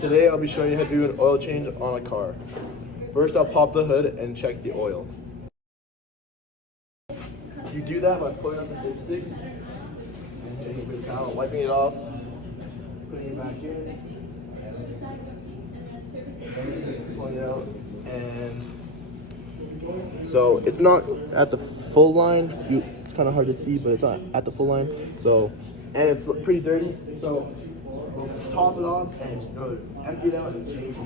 Today I'll be showing you how to do an oil change on a car. First I'll pop the hood and check the oil. You do that by pulling on the dipstick and taking a quick towel, wiping it off, putting it back in, pulling it out, and so it's not at the full line. It's kind of hard to see, but it's not at the full line. So, and it's pretty dirty. So top it off and empty it out and change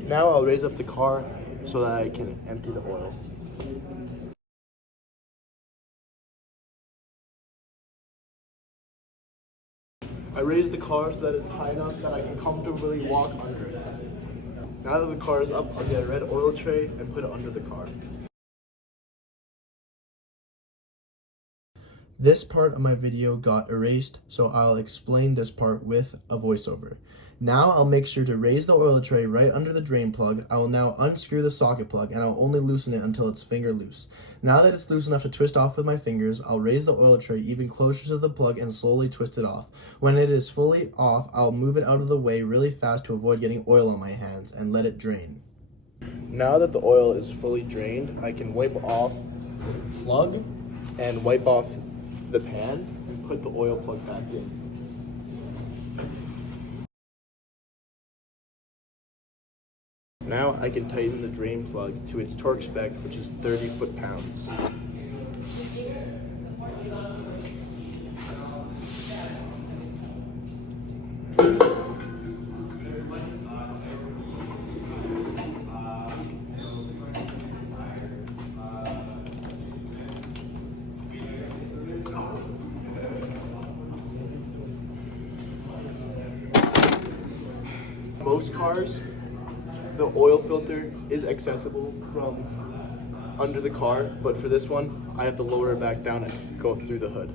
it. Now I'll raise up the car so that I can empty the oil. I raise the car so that it's high enough that I can comfortably walk under it. Now that the car is up, I'll get a red oil tray and put it under the car. This part of my video got erased, so I'll explain this part with a voiceover. Now I'll make sure to raise the oil tray right under the drain plug. I will now unscrew the socket plug and I'll only loosen it until it's finger loose. Now that it's loose enough to twist off with my fingers, I'll raise the oil tray even closer to the plug and slowly twist it off. When it is fully off, I'll move it out of the way really fast to avoid getting oil on my hands and let it drain. Now that the oil is fully drained, I can wipe off the plug and wipe off the pan and put the oil plug back in. Now I can tighten the drain plug to its torque spec, which is 30 foot-pounds. Most cars, the oil filter is accessible from under the car, but for this one, I have to lower it back down and go through the hood.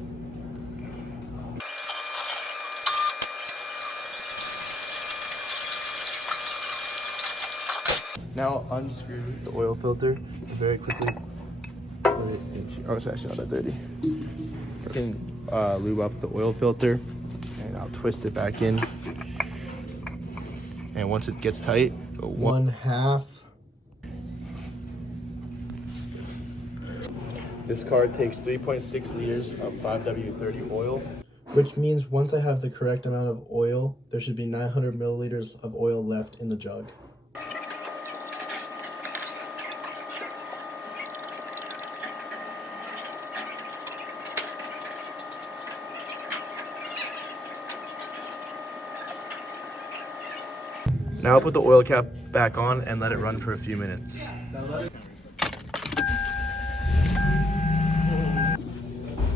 Now I'll unscrew the oil filter very quickly. Oh, it's actually not that dirty. I can lube up the oil filter and I'll twist it back in. And once it gets tight, go 1/2. This car takes 3.6 liters of 5W30 oil, which means once I have the correct amount of oil, there should be 900 milliliters of oil left in the jug. Now I'll put the oil cap back on and let it run for a few minutes.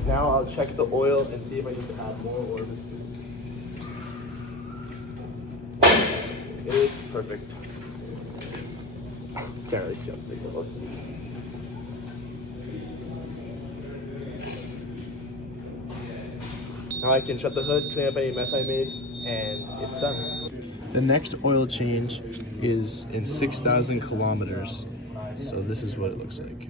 Now I'll check the oil and see if I need to add more or if it's good. It's perfect. Can't really see how big it looks. Now I can shut the hood, clean up any mess I made, and it's done. The next oil change is in 6,000 kilometers. So this is what it looks like.